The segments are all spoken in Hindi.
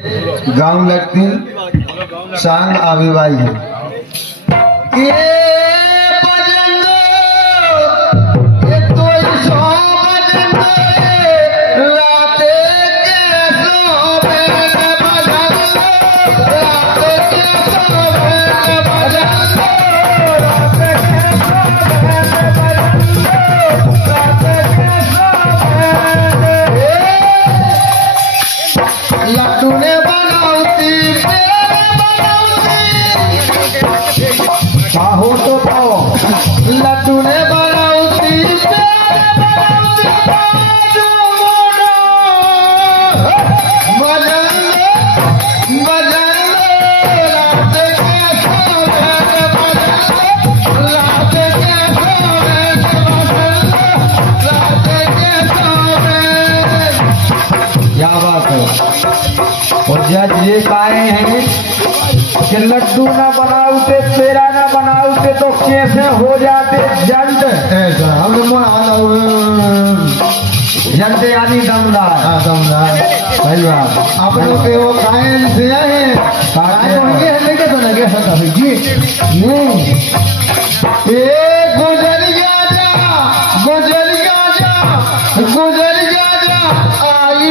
गाँव लगती शान आविवाई है। लड्डू ने बनाउती क्या बात है। और जज ये पाए हैं कि लड्डू ना बनाउते पेड़ा ना बनाउते तो कैसे हो जाते जंट। ऐसा हम जंट यानी दमदार। दमदार भाई बात आप लोग के वो कायन से हैं लेके तो लगे सकता जी नहीं। गुजरिया जा गुजरिया जा गुजरिया जा आई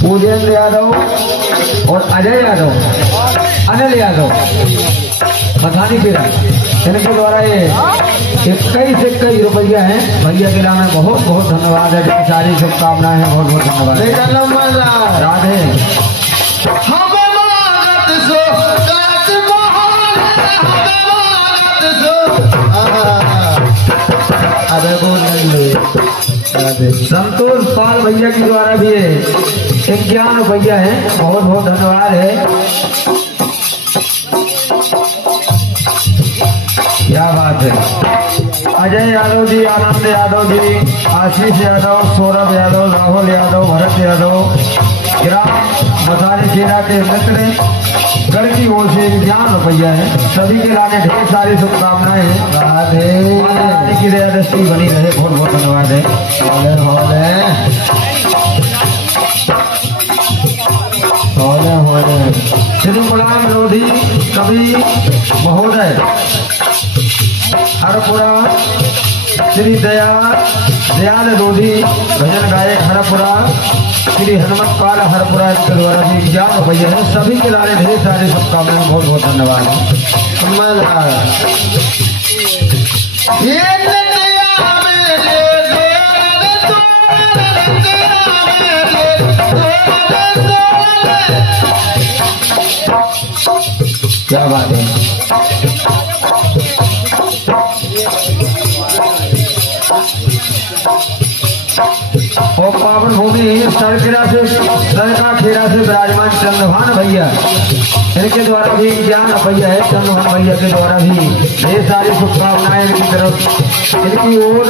पूजेंद्र यादव और अजय यादव अनिल यादव मथानी पीरा इनके द्वारा ये 21 रुपया है। भैया के नाम में बहुत बहुत धन्यवाद है। सारी शुभकामनाएं हैं। बहुत बहुत धन्यवाद। राधे संतोष पाल भैया के द्वारा भी 51 रुपया है। बहुत बहुत धन्यवाद है। क्या बात है। अजय यादव जी आनंद यादव जी आशीष यादव सौरभ यादव राहुल यादव भरत यादव ग्राम मसारी खेरा के मित्र गढ़ की ओर से 51 रुपया है। सभी के लाने ढेर सारी शुभकामनाएं हैं। राधे की दया दृष्टि बनी रहे। बहुत बहुत धन्यवाद है। श्री गुलाम लोधी कवि महोदय हरपुरा श्री दयाल लोधी भजन गायक हरपुरा श्री हनुमत पाल हरपुरा के द्वारा भी 51 रुपये है। सभी के लाने ढेर सारे शुभकामनाएं। बहुत बहुत धन्यवाद। क्या बात है। और पावन भूमि सरका खेरा से विराजमान चंद्रभान भैया इनके द्वारा भी 51 रुपया है। चंद्रभान भैया के द्वारा भी ढेर सारी शुभकामनाएं इनकी तरफ इनकी ओर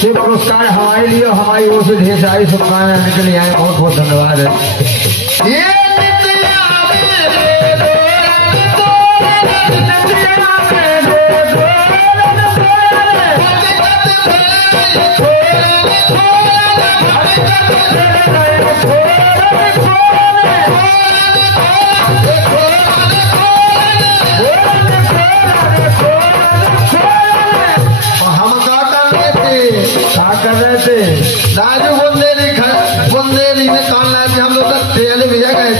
से पुरस्कार हमारे लिए हमारी ओर से ढेर सारी शुभकामनाएं इनके लिए आए। बहुत बहुत धन्यवाद है। कर रहे थे राजू बुंदेली में कॉल लाए थे हम लोग तेल भेजा गए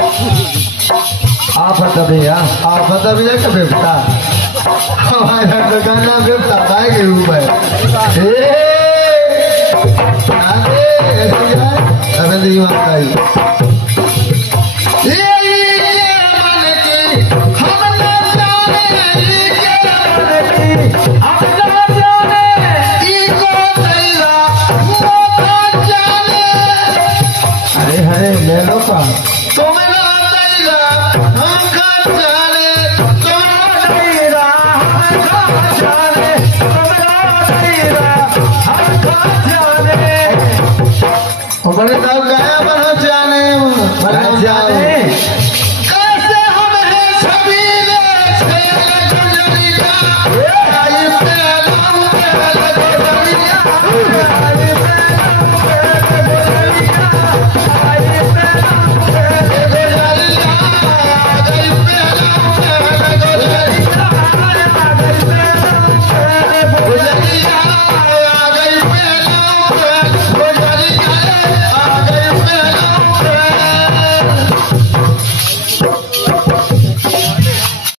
आप भैया आप बता भी जाए बेपता हमारा दुकान ना बेपता भाई के ऊपर अबे दी माताई अरे हरे ले लो का बड़े साहब गाया बना जाने जाने